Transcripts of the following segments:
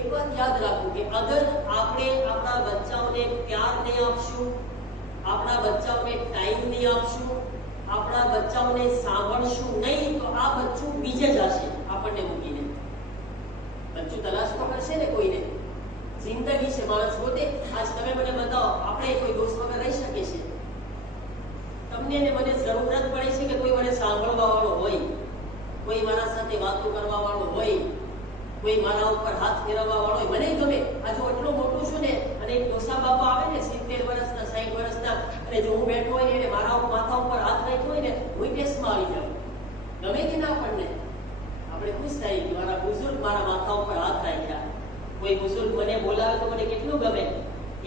એક વાત યાદ રાખો કે અગર આપણે આપણા બચ્ચાઓને પ્યાર નહીં આપશું, આપણા બચ્ચાઓને ટાઈમ નહીં આપશું, આપણા બચ્ચાઓને સાંભળશું નહીં, તો આ બચ્ચું બીજે જશે આપણને મૂકીને. બચ્ચું તલાશ તો કરશે ને કોઈને. જિંદગી છે માણસ પોતે. આજ તમે મને બતાવો, આપણે કોઈ દોસ્ત વગર રહી શકીએ છીએ? તમને ને મને જરૂરત પડે છે કે કોઈ મને સાંભળવા વાળો હોય, કોઈ મારા સાથે વાતો કરવા વાળો હોય, કોઈ મારા ઉપર હાથ ફેરવવા વાળો હોય. મને ગમે. આ જો એટલો મોટો છું ને, અને એક ડોસા બાપા આવે ને 70 વર્ષના 60 વર્ષના, અને જો હું બેઠો હોય ને મારા માથા ઉપર હાથ રાખ્યો હોય ને, હું ટેસ્ટમાં આવી જાઉં. ગમે કે ના આપણને? આપણે ખુશ થાય કે મારા બુઝુર્ગ મારા માથા ઉપર હાથ રાખ્યા. કોઈ બુઝુર્ગ મને બોલાવે તો મને કેટલું ગમે.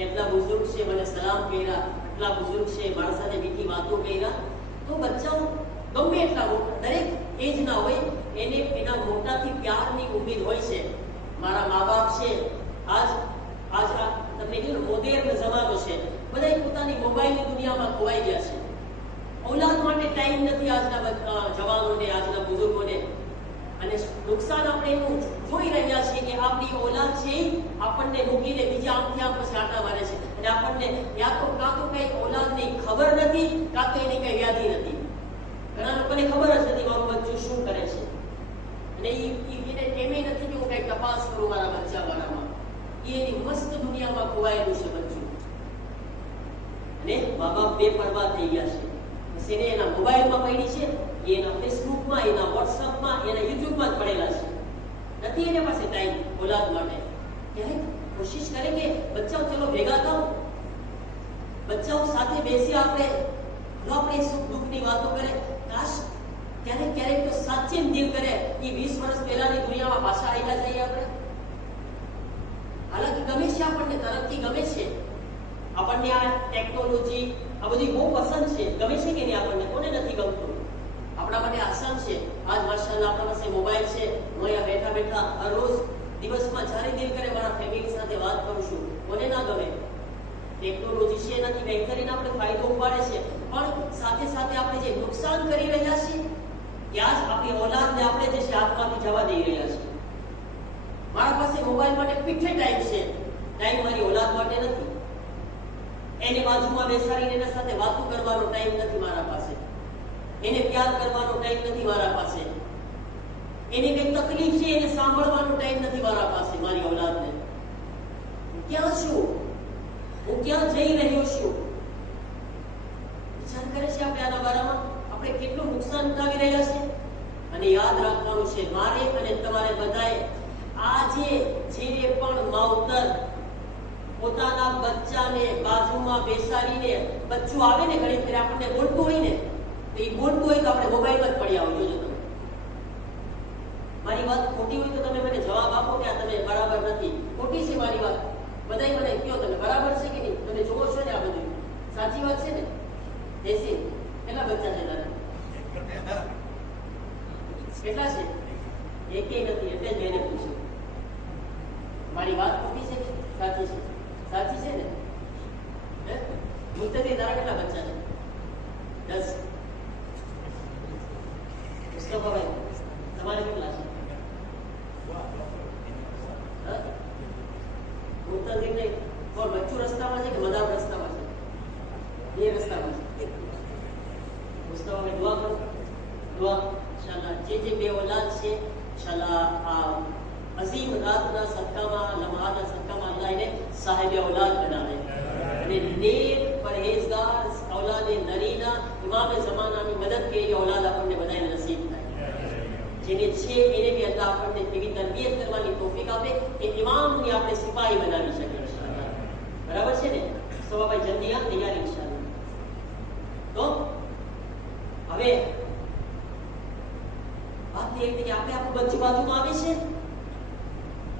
એટલા બુઝુર્ગ છે, મને સલામ કર્યા, એટલા બુઝુર્ગ છે, મારા સાથે મીઠી વાતો કર્યા. તો બચ્ચાઓ ગમે એટલા દરેક એજ ના હોય, એને એના મોટાથી પ્યારની ઉમ્મીદ હોય છે. મારા મા બાપ છે, આજ તમને કીધું મોડર્ન જમાનો છે, બધા પોતાની મોબાઈલની દુનિયામાં ખોવાઈ ગયા છે. ઔલાદ માટે ટાઈમ નથી આજના જવાનોને, આજના બુઝુર્ગોને. અને નુકસાન આપણે એવું જોઈ રહ્યા છીએ કે આપણી ઔલાદ છે આપણને મૂકીને બીજા આમથી આમ પછી આટા મારે છે. અને આપણને કાં તો કઈ ઔલાદની ખબર નથી, કાં તો એની કઈ વ્યાધિ નથી. ઘણા લોકોને ખબર જ નથી મારું બચ્ચું શું કરે છે, અને એને એમે નથી કે હું કઈ તપાસ કરું મારા બચ્ચા વાળામાં. એની મસ્ત દુનિયામાં ખોવાયેલું છે બચ્ચું. અને મા બાપ બેપરવાહ થઈ ગયા છે. એને એના મોબાઈલમાં પડી છે, એના ફેસબુકમાં, એના વોટ્સઅપમાં, એના યુટ્યુબમાં જ પડેલા છે. નથી એના પાસે ટાઈમ ઔલાદ માટે. ક્યારેક કોશિશ કરે કે બચ્ચાઓ ચલો ભેગા થાવ, બચ્ચાઓ સાથે બેસી આપણે સુખ દુઃખની વાતો કરે. કાશ ક્યારેક તો સાચે દિલ કરે કે 20 વર્ષ પહેલાની દુનિયામાં પાછા આવી જઈએ આપણે. હાલાકી ગમે છે, આપણને તરફથી ગમે છે, આપણને આ ટેકનોલોજી આ બધી બહુ પસંદ છે. ગમે છે કે નહીં? આપણને કોને નથી ગમતું? આપણા માટે આસાન છે. આજ માશાઅલ્લાહ આપણા પાસે મોબાઈલ છે. હું અહીંયા બેઠા બેઠા રોજ દિવસમાં જ્યારે દિલ કરે મારા ફેમિલી સાથે વાત કરું છું. કોને ના ગમે? ટેકનોલોજી છે એનાથી બેહતરીન આપણે ફાયદો ઉપાડે છે, પણ સાથે સાથે આપણે જે નુકસાન કરી રહ્યા છીએ ત્યાં જ આપણી ઔલાદને આપણે જે હાથમાંથી જવા દઈ રહ્યા છીએ. મારા પાસે મોબાઈલ માટે પીઠે ટાઈમ છે, ટાઈમ મારી ઔલાદ માટે નથી. એને બાજુમાં બેસાડીને એના સાથે વાતો કરવાનો ટાઈમ નથી મારા પાસે. એને પ્યાર કરવાનો ટાઈમ નથી મારા પાસે. એને કઈ તકલીફ છે એને સાંભળવાનો ટાઈમ નથી મારા પાસે. મારી ઔલાદને ક્યાં છું, હું ક્યાં જઈ રહ્યો છું, વિચાર કરે છે આપણે આના બારામાં? આપણે કેટલું નુકસાન ઉઠાવી રહ્યા છે. અને યાદ રાખવાનું છે મારે અને તમારે બધાએ, આજે જે પણ માવતર પોતાના બચ્ચાને બાજુમાં બેસાડીને, બચ્ચું આવે ને ઘણી ફેર આપણને બોલતું હોય ને, તો એ બોલતું હોય તો આપણે મોબાઈલમાં જ પડી આવો. જોજો તમે, મારી વાત ખોટી હોય તો તમે મને જવાબ આપો કે આ તમે બરાબર નથી. ખોટી છે મારી વાત, બધાય મને કહો તમે બરાબર છે કે નહીં. તમે જોવો છો ને આ બધું સાચી વાત છે ને? એસી કેટલા બચ્ચા છે તારે? કેટલા છે? એકેય નથી. એટલે જ મેને પૂછ્યું. મારી વાત ખોટી છે કે સાચી છે? સાચી છે ને? મુત્તકી તારા કેટલા બચ્ચા છે? 10. મુસ્તફાભાઈ તમારે કેટલા છે? મુત્તકી નહીં. કોણ બચ્ચું રસ્તામાં છે કે મદાર રસ્તામાં છે? બે રસ્તામાં છે. મુસ્તફાભાઈ દુઆ કરો. દુઆ ઇન્શાઅલ્લાહ જે બે ઔલાદ છે ઇન્શાઅલ્લાહ આ અઝીમ રાતના સદકામાં, લમ્હાના સદકામાં અલ્લાહ એને સાહેબ ઔલાદ બનાવે. અને નેક પરહેઝગાર ઔલાદ નરીના ઇમામે ઝમાનાની મદદ કરી ઔલાદ આપણને બધાને નસીબ થાય. જેને છે એને બી અલ્લાહ આપણને એવી તરબિયત કરવાની તૌફીક આપે કે ઇમામની આપણે સિપાહી બનાવી શકીએ ઇન્શાઅલ્લાહ. બરાબર છે ને? સવાભાઈ જલ્દી આ તૈયારી ઇન્શાઅલ્લાહ. તો હવે વાત એ કે આપણે આપણું બચ્ચું બાજુમાં આવે છે,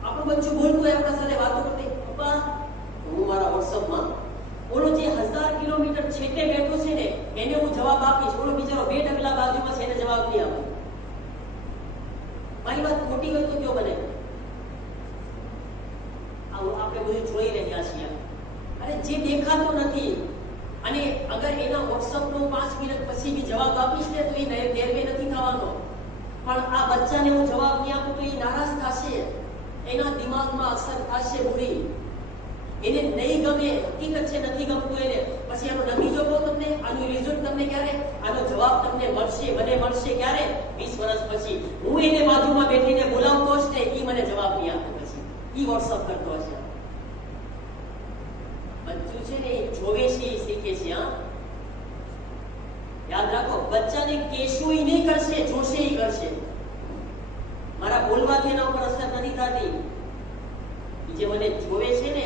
આપણું બચ્ચું બોલતું હોય આપણા સાથે વાતો કરતી, પપ્પા હું મારા વોટ્સઅપમાં ઓલો જે 1000 કિલોમીટર છેટે બેઠો છે ને એને હું જવાબ આપીશ, ઓલો બિચારો 2 ડગલા બાજુમાં છે એને જવાબ નહીં આપે. મારી વાત ખોટી હોય તો કયો બને? આપણે બધું જોઈ રહ્યા છીએ. અરે જે દેખાતો નથી, અને અગર એના વોટ્સઅપનો 5 મિનિટ પછી બી જવાબ આપીશ ને તો એ નેરવે નથી થવાનો. પણ આ બચ્ચાને હું જવાબ નહીં આપું તો એ નારાજ થશે. એના દિમાગમાં અસર થશે બુરી. એને નહીં ગમે, હકીકત છે નથી ગમતું એને, પછી આનો નતીજો કહો તમને, આનું રિઝલ્ટ તમને ક્યારે, આનો જવાબ તમને મળશે, મને મળશે ક્યારે? 20 વર્ષ પછી. હું એને બાજુમાં બેઠીને બોલાવતો હશે ને એ મને જવાબ નહીં આપે, પછી ઈ વોટ્સઅપ કરતો હશે. બચ્ચું છે ને એ જોવે છે, એ શીખે છે. હા, યાદ રાખો, બચ્ચાને કેશું ઈ નહીં કરશે, જોશે ઈ કરશે. મારા બોલવાથી એના ઉપર અસર નથી થતી. ઈ જે મને જોવે છે ને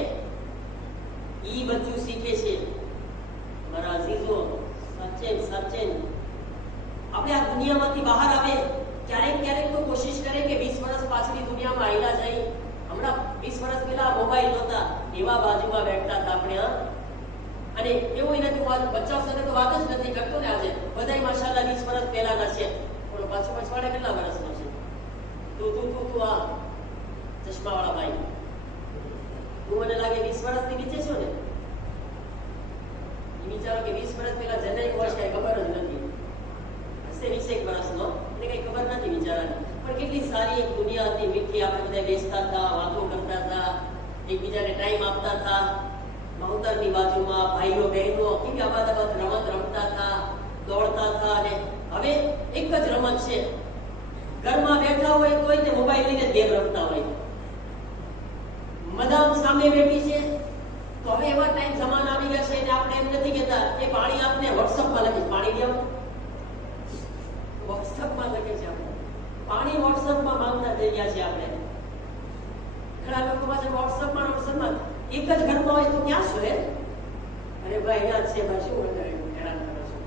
ઈ બચ્ચું શીખે છે. મારા અઝીઝો, સચિન આપણે આ દુનિયામાંથી બહાર આવે ક્યારેક તો કોશિશ કરે કે 20 વર્ષ પાછળની દુનિયામાં આયલા જાય. હમણાં 20 વર્ષ પહેલા મોબાઈલ નહોતા, એવા બાજુમાં બેઠતા હતા આપણે. અને એવું નથી, બચ્ચાઓ સાથે તો વાત જ નથી કરતો ને આજે. બધાય માશાલ્લાહ 20 વર્ષ પહેલાના છે, પણ પાછો પછવાડે કેટલા વર્ષનો છે? તું આ ચશ્માવાળા ભાઈ, તું મને લાગે 20 વર્ષથી નીચે છો ને? એ વિચારો કે 20 વર્ષ પહેલા જન્મ હોય છે ખબર જ નથી, હશે 20 વર્ષનો, એને કઈ ખબર નથી વિચારાની. પણ કેટલી સારી એક દુનિયા હતી, મીઠી. આપણે બધા બેસતા હતા, વાતો કરતા હતા, એકબીજાને ટાઈમ આપતા હતા. માવતરની બાજુમાં ભાઈઓ બહેનો કેવી આબાદ રમત રમતા હતા, દોડતા હતા. અને હવે એક જ રમત છે, ઘરમાં બેઠા હોય તોય તે મોબાઈલ લઈને ગેમ રમતા હોય. મદામ સામે બેઠી છે તો હવે એવા ટાઈમ જમાના આવી ગયા છે અને આપણે એમ નથી કહેતા કે પાણી આપને વોટ્સઅપમાં લખી, પાણી દેવો વોટ્સઅપમાં લખે છે. આપણે પાણી વોટ્સઅપમાં માંગતા થઈ ગયા છે. આપણે ઘણા લોકો પાસે વોટ્સઅપમાં એક જ ઘરમાં હોય તો ક્યાં શું? અરે ભાઈ યાદ છે ભાઈ, શું હેરાન કરો છો?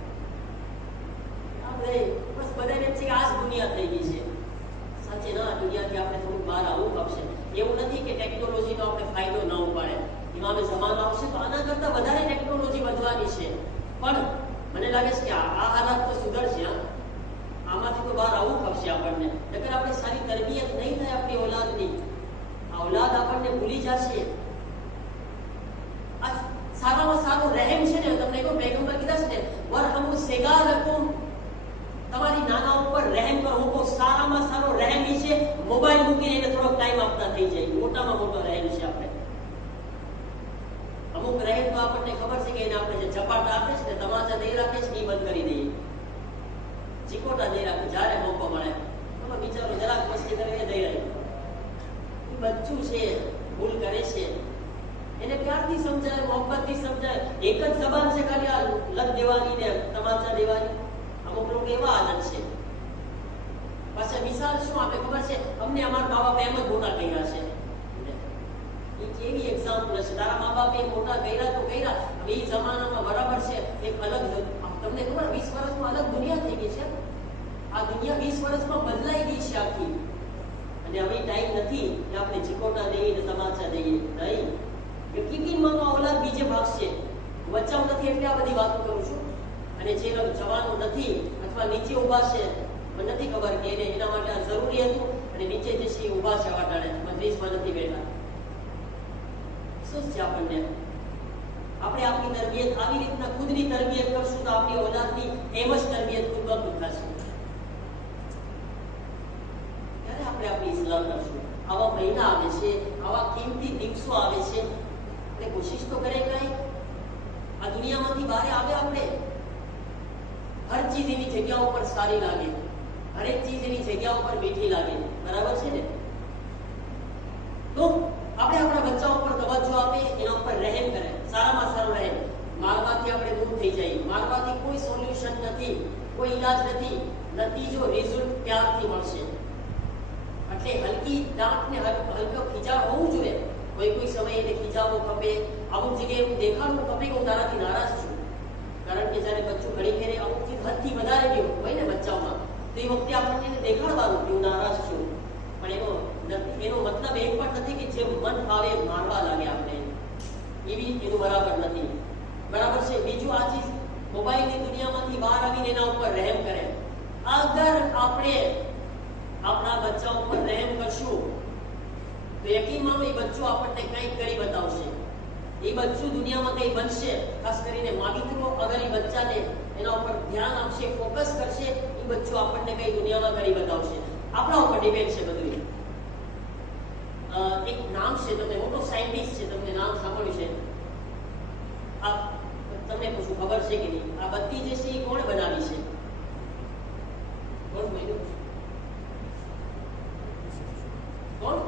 આપણે બસ બધાને એમ છે કે આ જ દુનિયા થઈ ગઈ છે. સાચે ના, દુનિયાથી આપણે થોડું બહાર આવવું પડશે. એવું નથી કે ટેકનોલોજીનો આપણે ફાયદો ન ઉપાડે. ઇમામે જમાનો આવશે તો આના કરતા વધારે ટેકનોલોજી વધવાની છે. પણ મને લાગે છે કે આ હાલત તો સુધરશે. આમાંથી તો બહાર આવવું પડશે આપણને. નકર આપણે સારી તરબિયત નહીં થાય આપણી ઓલાદની. આ ઓલાદ આપણને ભૂલી જશે. આ સારામાં સારો રહેમ છે ને, તમને કહું, પૈગંબર કીધા છે ને, વરહમુ સિગારકુમ, તમારી નાના ઉપર રહેમ કરો. હું કહું સારામાં સારો રહેમ ઈ છે મોબાઈલ મૂકીને એને થોડોક ટાઈમ આપતા થઈ જાય. મોટામાં મોટો રહેમ છે. આપણે અમુક રહેમ તો આપણને ખબર છે કે એને આપણે જે ઝપાટા આપે છે ને, તમાચા નહીં રાખે છે એ બંધ કરી દઈએ, ચીકોટા નહીં રાખે. જ્યારે મોકો મળે તો બિચારો જરાક મસ્તી કરીને દઈ રહ્યો. એ બચ્ચું છે, ભૂલ કરે છે, એને પ્યારથી સમજાય, મોહબ્બતથી સમજાય. એક જ જબાન છે ખાલી આ લગ દેવાની ને તમાચા દેવાની. અમુક લોકો એવા આદત છે. પાછા મિસાલ શું આપે ખબર છે? અમને અમારા મા બાપે એમ જ મોટા કર્યા છે. એ કેવી એક્ઝામ્પલ છે? તારા મા બાપે મોટા કર્યા તો કર્યા. હવે એ જમાનામાં બરાબર છે, એક અલગ, તમને ખબર 20 વર્ષમાં અલગ દુનિયા થઈ ગઈ છે. આ દુનિયા 20 વર્ષમાં બદલાઈ ગઈ છે આખી. અને હવે ટાઈમ નથી કે આપણે ચીકોટા દઈએ ને તમાચા દઈએ. નહીં, યકીનમાં તો ઓલાદ બીજે ભાગશે. બચાવ નથી એટલે આ બધી વાતો કરું છું. અને જે લોકો જવાનો નથી અથવા નીચે ઊભા છે, મને નથી ખબર કે એને એના માટે આ જરૂરી હતું, અને નીચે જે છે ઊભા છે વાટાડે, મજલિસમાં નથી બેઠા. શું છે આપણને? આપણે આપણી તરબિયત આવી રીતના ખુદની તરબિયત કરશું તો આપણી ઓલાદની એમ જ તરબિયત ખુદ બ ખુદ થશે. ત્યારે આપણે આપણી ઇસ્લામ કરશું. આવા મહિના આવે છે, આવા કિંમતી દિવસો આવે છે, એટલે કોશિશ તો કરે કઈ આ દુનિયામાંથી બહાર આવે. આપણે હર ચીજ એની જગ્યા ઉપર સારી લાગે, હરેક ચીજ એની જગ્યા ઉપર મીઠી લાગે. બરાબર છે ને? તો આપણે આપણા બચ્ચાઓ પર તવજ્જો આપે, એના ઉપર રહેમ કરે, સારામાં સારો રહેમ. મારવાથી આપણે દૂર થઈ જઈએ. મારવાથી કોઈ સોલ્યુશન નથી, કોઈ ઈલાજ નથી. નતીજો, રિઝલ્ટ પ્યારથી મળશે. એટલે હલકી દાંત ને હલકો ખીજાવ હોવું જોઈએ. કોઈ સમયે એને ખીજાવો ખપે. અમુક જગ્યાએ હું દેખાડવું ખપે કે હું તારાથી નારાજ છું. કારણ કે જ્યારે બચ્ચું ઘણી ફેરે અમુક ચીજ હદથી વધારે ગયું હોય ને બચ્ચાઓમાં, તો એ વખતે આપણને એને દેખાડવાનું કે હું નારાજ છું. પણ એનો મતલબ એ પણ નથી કે જે મન ફાવે મારવા લાગે આપણે. એનું બરાબર નથી. બરાબર છે? બીજું, આ ચીજ મોબાઈલની દુનિયામાંથી બહાર આવીને એના ઉપર રહેમ કરે. અગર આપણે આપણા બચ્ચા ઉપર રહેમ કરશું તો યકીનમાં એ બચ્ચું આપણને કંઈક કરી બતાવશે. એ બચ્ચું દુનિયામાં કંઈ બનશે. ખાસ કરીને માલિકો અગર એ બચ્ચાને એના ઉપર ધ્યાન આપશે, ફોકસ કરશે, એ બચ્ચું આપણને કંઈ દુનિયામાં કરી બતાવશે. આપણા ઉપર ડિપેન્ડ છે બધું. એક નામ છે, તમને મોટો સાયન્ટિસ્ટ છે, તમને નામ સાંભળ્યું છે? આ તમને પૂછું, ખબર છે કે નહીં? આ બત્તી જે છે એ કોણે બનાવી છે? કોણ બોલ્યું? કોણ?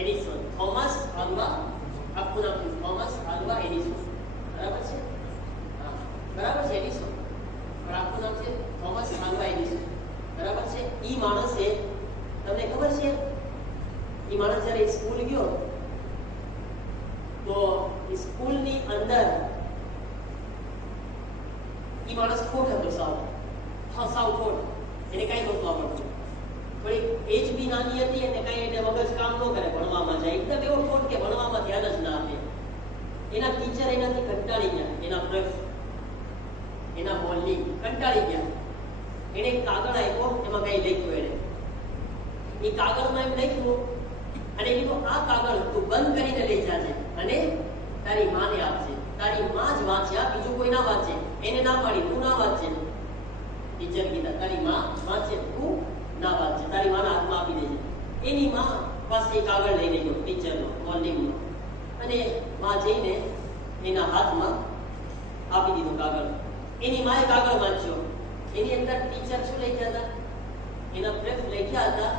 એડિસન, થોમસ આલ્વા, આખું નામ થોમસ આલ્વા એડિસન, બરાબર છે? હા, બરાબર છે, એડિસન, પણ આખું નામ છે થોમસ આલ્વા એડિસન, બરાબર છે? ઈ માણસે, તમને ખબર છે, ઈ માણસ જ્યારે સ્કૂલ ગયો તો સ્કૂલની અંદર ઈ માણસ ખોટ હતો, સાવ ખોટ, એને કઈ નહોતું આવડતું, થોડી એજ બી નાની હતી અને કઈ એને મગજ કામ ન કરે, ભણવામાં જાય એકદમ એવો ખોટ કે ભણવામાં ધ્યાન જ ના આપે. એના ટીચર એનાથી કંટાળી ગયા, એના પ્રેફ, એના મોલ્લી કંટાળી ગયા. એને એક કાગળ આપ્યો, એમાં કઈ લખ્યું, એને એ કાગળમાં એમ લખ્યું અને કીધું આ કાગળ તું બંધ કરીને લઈ જાજે અને તારી માને આપજે, તારી માં જ વાંચ્યા, બીજું કોઈ ના વાંચે. એને ના પાડી, તું ના વાંચે. ટીચર કીધા તારી માં વાંચે, તું ના વાંચે, તારી માના હાથમાં આપી દેજે. એની માં પાસે કાગળ લઈને ગયો ટીચરનો, મોર્નિંગનો, અને માં જઈને એના હાથમાં આપી દીધું કાગળ. એની માએ કાગળ વાંચ્યો, એની અંદર ટીચર શું લખ્યા હતા? એના પ્રેફ લખ્યા હતા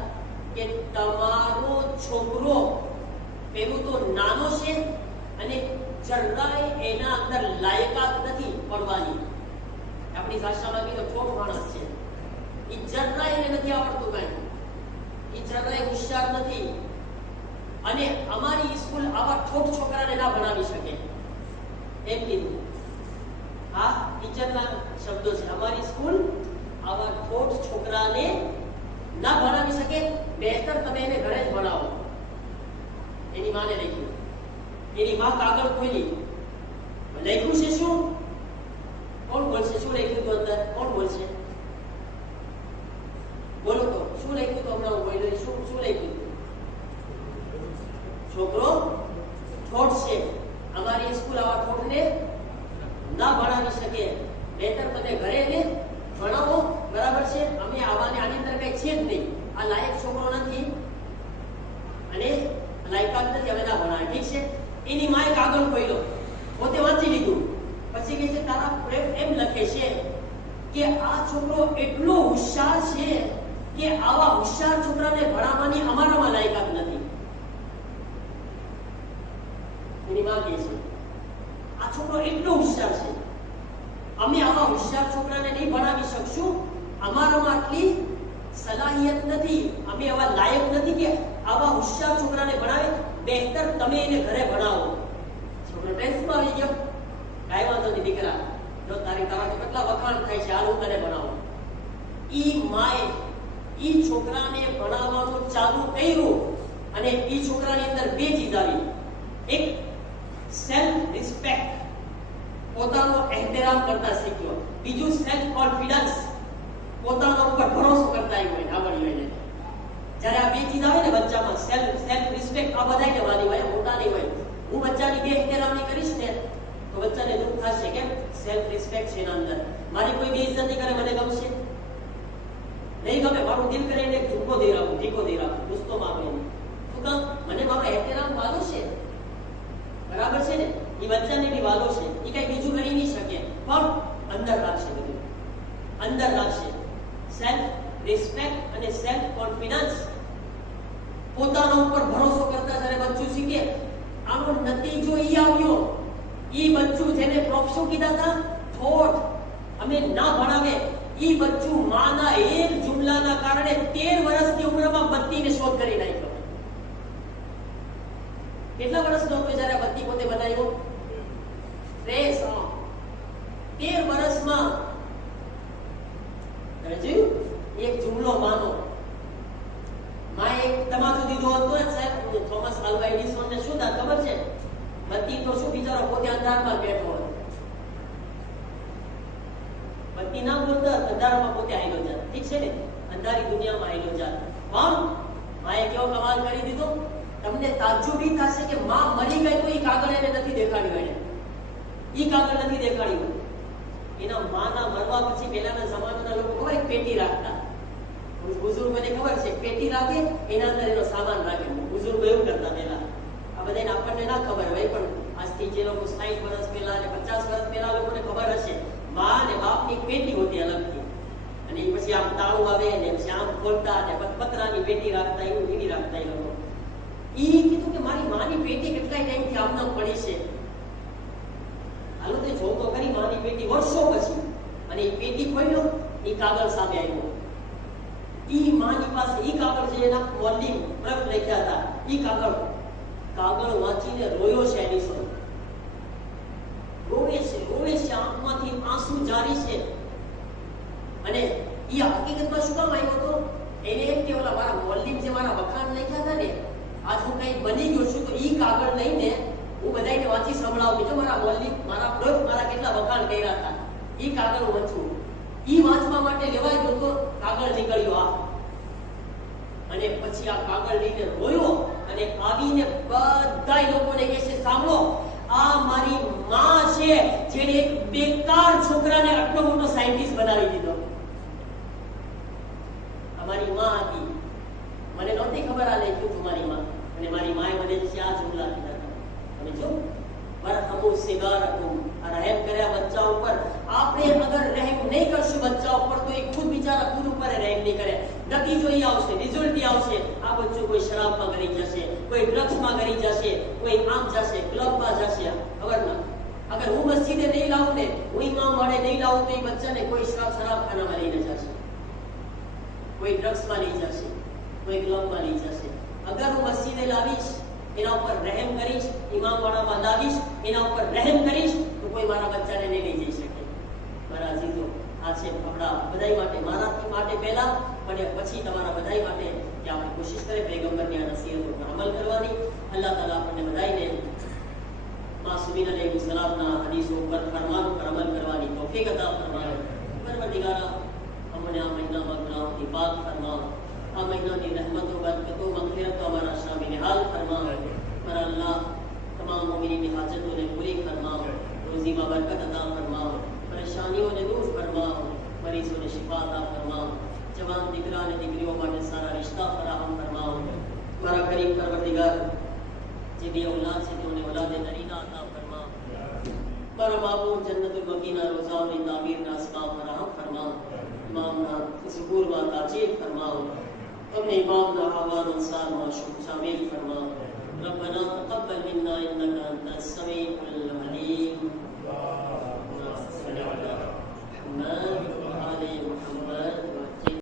કે તમારો છોકરો પેલું તો નાનો છે અને જરાય એના અંદર લાયકાત નથી પડવાની. આપણી ભાષામાં કીધું ઠોઠ માણસ છે, એ જરાય એને નથી આવડતું કાંઈ, એ જરાય હોશિયાર નથી, અને અમારી સ્કૂલ આવા ઠોઠ છોકરાને ના ભણાવી શકે એમ કીધું. આ ટીચરના શબ્દો છે, અમારી સ્કૂલ આવા ઠોઠ છોકરાને ના ભણાવી શકે, બહેતર તમે એને ઘરે જ ભણાવો. એની માને લખ્યું, એની માં કાગળ ખોલી, લખ્યું છે શું? કોણ બોલશે? શું લખ્યું હતું અંદર? કોણ બોલશે? બોલો તો, શું લખ્યું હતું? હમણાં હું બોલ્યો, શું લખ્યું હતું? છોકરો ઠોઠ છે, અમારી સ્કૂલ આવા ઠોઠને ના ભણાવી શકે, બહેતર તમે ઘરે એને ભણાવો, બરાબર છે? અમે આવાને આની અંદર કઈ છે જ નહીં, આ લાયક છોકરો નથી અને લાયકાત નથી, હવે ના ભણાવે, ઠીક છે? એની માએ કાગળ ખોલ્યો, પોતે વાંચી લીધું, પછી કહે છે તારા પ્રેફ એમ લખે છે કે આ છોકરો એટલો હોશિયાર છે કે આવા હોશિયાર છોકરાને ભણાવવાની અમારામાં લાયકાત નથી. એની માં કહે છે આ છોકરો એટલો હોશિયાર છે, અમે આવા હોશિયાર છોકરાને નહીં ભણાવી શકશું, અમારામાં આટલી સલાહિયત નથી, અમે આવા લાયક નથી કે આવા હોશિયાર છોકરાને ભણાવે, બહેતર તમે એને ઘરે ભણાવો. છોકરો ટેન્શનમાં આવી ગયો, કાંઈ વાંધો નહીં દીકરા, જો તારા તો કેટલા વખાણ થાય છે, હાલ હું તને ભણાવું. ઈ માએ ઈ છોકરાને ભણાવવાનું ચાલુ કર્યું અને ઈ છોકરાની અંદર બે ચીજ આવી, એક સેલ્ફ રિસ્પેક્ટ, પોતાનો ehtiram કરતા શીખ્યો, બીજું સેલ્ફ કોન્ફિડન્સ, પોતાના ઉપર ભરોસો કરતા આવડ્યું એને. જ્યારે આ બે ચીજ આવે ને બચ્ચામાં, સેલ્ફ રિસ્પેક્ટ, આ બધાને વાલી હોય, મોટા નહીં હોય. હું બચ્ચાની બે ehtiramની કરીશ ને તો બચ્ચાને દુઃખ થશે, કેમ? સેલ્ફ રિસ્પેક્ટ છે એના અંદર. મારી કોઈ બેઇજ્જતી કરે મને ગમશે નહીં, ગમે, મારું દિલ કરે એને ઝૂકો દઈ રાખું, ઠીકો દઈ રાખું, ગુસ્સો માં આવે. શું કામ? મને મારો ehtiram વાલો છે, બરાબર છે ને? એ બચ્ચાને બી વાલો છે, એ કઈ બીજું કરી નહીં શકે, પણ અંદર રાખશે, બધું અંદર રાખશે. સેલ્ફ રિસ્પેક્ટ અને સેલ્ફ કોન્ફિડન્સ, પોતાના ઉપર ભરોસો કરતા જ્યારે બચ્ચું શીખે, આનો નતીજો ઈ આવ્યો, ઈ બચ્ચું જેને પ્રોફેસર કીધા હતા ઠોઠ, અમે ના ભણાવે, ઈ બચ્ચું માના એક જુમલાના કારણે 13 વર્ષની ઉંમરમાં બત્તીને શોધ કરી નાખ્યો. કેટલા વર્ષનો હતો જ્યારે બત્તી પોતે બનાવ્યો? 13 વર્ષમાં. એક જુમલો માનો, માં એક તમાચો દીધો હતો સાહેબ, થોમસ આલ્વા એડિસનને શું થાય ખબર છે? બત્તી તો શું, બિચારો પોતે અંધારામાં બેઠો હતો, બત્તી ના બોલતા અંધારામાં પોતે આયલો જાત, ઠીક છે ને? અંધારી દુનિયામાં આયલો જાત, પણ માએ કેવો કમાલ કરી દીધો. તમને તાજ્જુબી થશે કે માં મરી ગઈ તો ઈ કાગળ એને નથી દેખાડ્યું, એને ઈ કાગળ નથી દેખાડ્યું. એના માના મરવા પછી પહેલાના જમાનાના લોકો ખબર એક પેટી રાખતા, બુઝુર્ગોને ખબર છે પેટી રાખે એના અંદર એનો સામાન રાખે, બુઝુર્ગો એવું કરતા પહેલા. આ બધાને આપણને ના ખબર હોય પણ આજથી જે લોકો 60 વર્ષ પહેલા અને 50 વર્ષ પહેલા લોકોને ખબર હશે, મા અને બાપની પેટી હોતી અલગથી, અને પછી આમ તાળું આવે ને પછી આમ ખોલતા અને પતરાની પેટી રાખતા, એવું એવી રાખતા એ લોકો. ઈ કીધું કે મારી માની પેટી કેટલાય ટાઈમથી આમનામ પડી છે, હાલો તે જોઉં તો ખરી માની પેટી વર્ષો પછી. અને એ પેટી ખોલ્યો, એ કાગળ સામે આવ્યો. ઈ માની પાસે ઈ કાગળ છે, એના વોલ્યુમ પ્રફ લખ્યા હતા, ઈ કાગળ વાંચીને રોયો છે. એનિસો રોવે છે, આંખમાંથી આંસુ જારી છે. અને ઈ હકીકતમાં શું કામ આવ્યો હતો? એને એમ કે ઓલા મારા વોલ્યુમ જે મારા વખાણ લખ્યા હતા ને, આજ હું કઈ બની ગયો છું તો ઈ કાગળ લઈને હું બધાને વાંચી સંભળાવું, જો મારા વોલ્યુમ મારા પ્રફ મારા કેટલા વખાણ કર્યા હતા, ઈ કાગળ વાંચું. ઈ વાંચવા માટે લેવાય ગયો તો કાગળ નીકળ્યો આ, અને પછી આ કાગળ લઈને રોયો અને આવીને બધા લોકોને કહે છે, સાંભળો, આ મારી માં છે જેને એક બેકાર છોકરાને આટલો મોટો સાયન્ટિસ્ટ બનાવી દીધો. અમારી માં હતી, મને નહોતી ખબર આ લખ્યું તું મારી માં, અને મારી માએ મને ચાર જુમલા કીધા હતા. તમે જો વરહમુ સિગારકુમ, રહેમ કર્યા બચ્ચા ઉપર. આપણે અગર રહેમ નહીં કરશું બચ્ચા ઉપર તો એ ખુદ બિચારા ખુદ ઉપર રહેમ નહીં કરે. નતીજો ઈ આવશે, રિઝલ્ટ ઈ આવશે, આ બચ્ચું કોઈ શરાબમાં ગરી જશે, કોઈ ડ્રગ્સમાં ગરી જશે, કોઈ આમ જશે, ક્લબમાં જશે. ખબર ના, અગર હું મસ્જિદે નહીં લાવું ને, હું ઇમામ વાળે નહીં લાવું તો એ બચ્ચાને કોઈ શરાબખાનામાં લઈને જશે, કોઈ ડ્રગ્સમાં લઈ જશે, કોઈ ક્લબમાં લઈ જશે. અગર હું મસ્જિદે લાવીશ, એના ઉપર રહેમ કરીશ, ઇમામ વાળામાં લાવીશ, એના ઉપર રહેમ કરીશ, તો કોઈ મારા બચ્ચાને નહીં લઈ જઈ શકે. મારા અઝીઝો, આ છે આપણા બધાય માટે, મારાથી માટે પહેલા અને પછી તમારા બધાય માટે કે આપણે કોશિશ કરીએ પૈગંબરની આ નસીહતો પર અમલ કરવાની. અલ્લાહ તાલા આપણને બધાયને માસૂમીન અલૈહિ સલામના હદીસો પર ફરમાનો પર અમલ કરવાની તૌફીક અતા ફરમાવે. પરવરદિગારા, અમને આ મહિનામાં ગુનાહોથી પાક ફરમાવો, આ મહિનાની રહેમતો બરકતો મગફિરતો અમારા શામિલ હાલ ફરમાવો. મારા અલ્લાહ તમામ મોમિનીની હાજતોને પૂરી ફરમાવો, રોજીમાં બરકત અતા ફરમાવો, પરેશાનીઓને દૂર ફરમાવો, મરીઝોને શિફા અતા ફરમાવો, જવાન દીકરા અને દીકરીઓ માટે સારા રિશ્તા ફરાહમ ફરમાવો. મારા કરીમ પરવરદિગાર, જે બે औलाद છે તેઓને औलाद નરીના અતા ફરમાવો. મારા બાપુ જન્નતુલ બકીના રોઝાઓની તામીરના અસબાબ ફરાહમ ફરમાવો. ઇમામના ઝુહૂરમાં તાજીલ ફરમાવો. अपने इमामना आवान अंसार माशूक शामिल फरमाओ. रब्बना तक़ब्बल मिन्ना इन्नका अंतस समीउल अलीम. मुहम्मद व आले मुहम्मद.